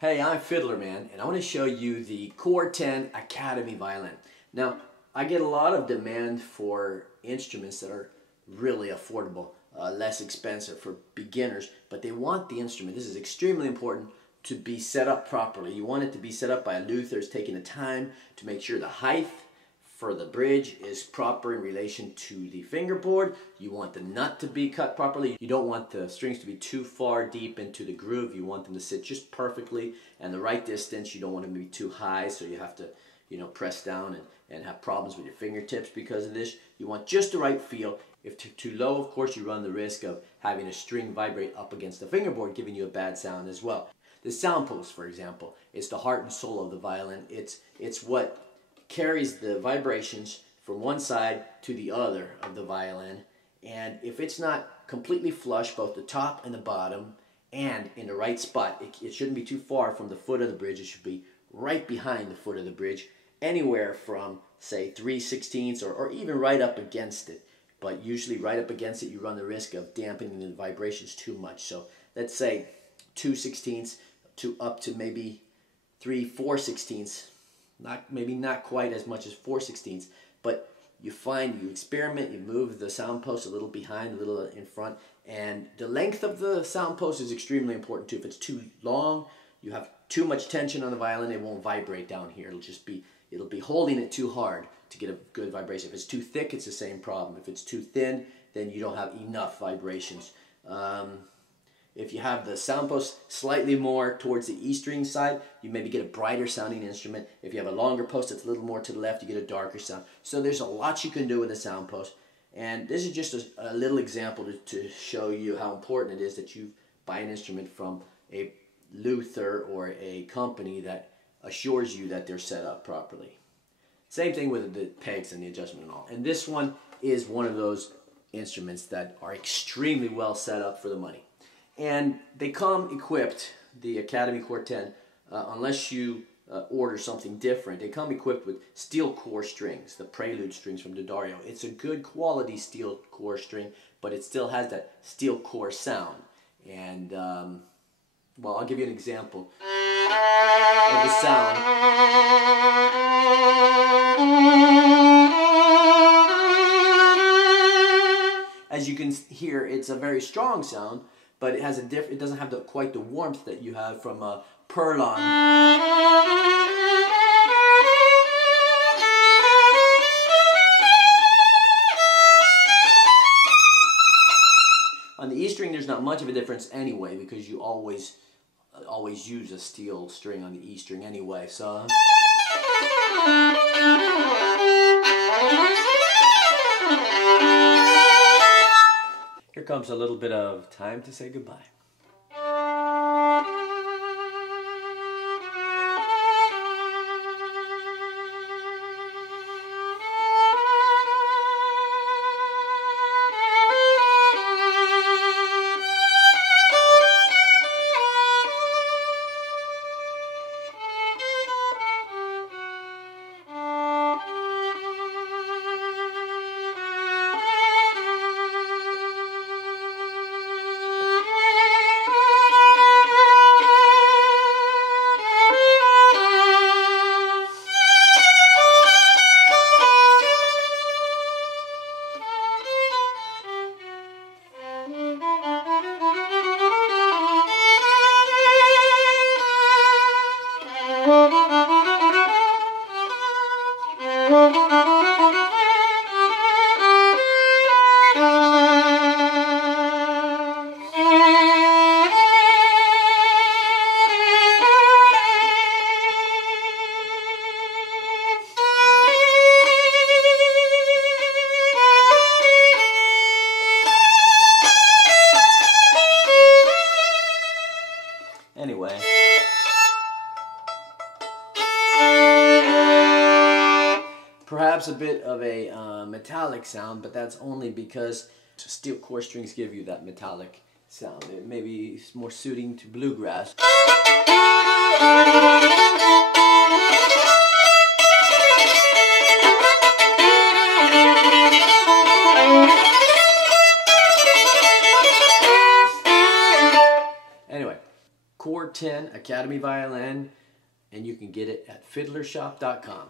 Hey, I'm Fiddlerman, and I want to show you the Core10 Academy violin. Now, I get a lot of demand for instruments that are really affordable, less expensive for beginners, but they want the instrument. This is extremely important to be set up properly. You want it to be set up by a luthier who's taking the time to make sure the height for the bridge is proper in relation to the fingerboard. You want the nut to be cut properly. You don't want the strings to be too far deep into the groove. You want them to sit just perfectly and the right distance. You don't want them to be too high, so you have to, press down and have problems with your fingertips because of this. You want just the right feel. If too low, of course, you run the risk of having a string vibrate up against the fingerboard, giving you a bad sound as well. The sound post, for example, is the heart and soul of the violin. It's what carries the vibrations from one side to the other of the violin, and if it's not completely flush, both the top and the bottom, and in the right spot, it shouldn't be too far from the foot of the bridge. It should be right behind the foot of the bridge, anywhere from, say, 3/16 or even right up against it. But usually right up against it, you run the risk of dampening the vibrations too much. So let's say 2/16 to up to maybe 3/4/16. Maybe not quite as much as 4/16, but you experiment, you move the sound post a little behind, a little in front, and the length of the sound post is extremely important too. If it's too long, you have too much tension on the violin, it won't vibrate down here. It'll be holding it too hard to get a good vibration. If it's too thick, it's the same problem. If it's too thin, then you don't have enough vibrations. If you have the sound post slightly more towards the E string side, you maybe get a brighter sounding instrument. If you have a longer post that's a little more to the left, you get a darker sound. So there's a lot you can do with a sound post. And this is just a little example to show you how important it is that you buy an instrument from a luthier or a company that assures you that they're set up properly. Same thing with the pegs and the adjustment and all. And this one is one of those instruments that are extremely well set up for the money. And they come equipped, the Academy Core10, unless you order something different, they come equipped with steel core strings, the Prelude strings from D'Addario. It's a good quality steel core string, but it still has that steel core sound. And, well, I'll give you an example of the sound. As you can hear, it's a very strong sound, but it has it doesn't have quite the warmth that you have from a Prelude. On the E string, there's not much of a difference anyway, because you always use a steel string on the E string anyway. So. Here comes a little bit of time to say goodbye. Anyway, perhaps a bit of a metallic sound, but that's only because steel core strings give you that metallic sound. It may be more suiting to bluegrass. Core10 Academy Violin, and you can get it at fiddlershop.com.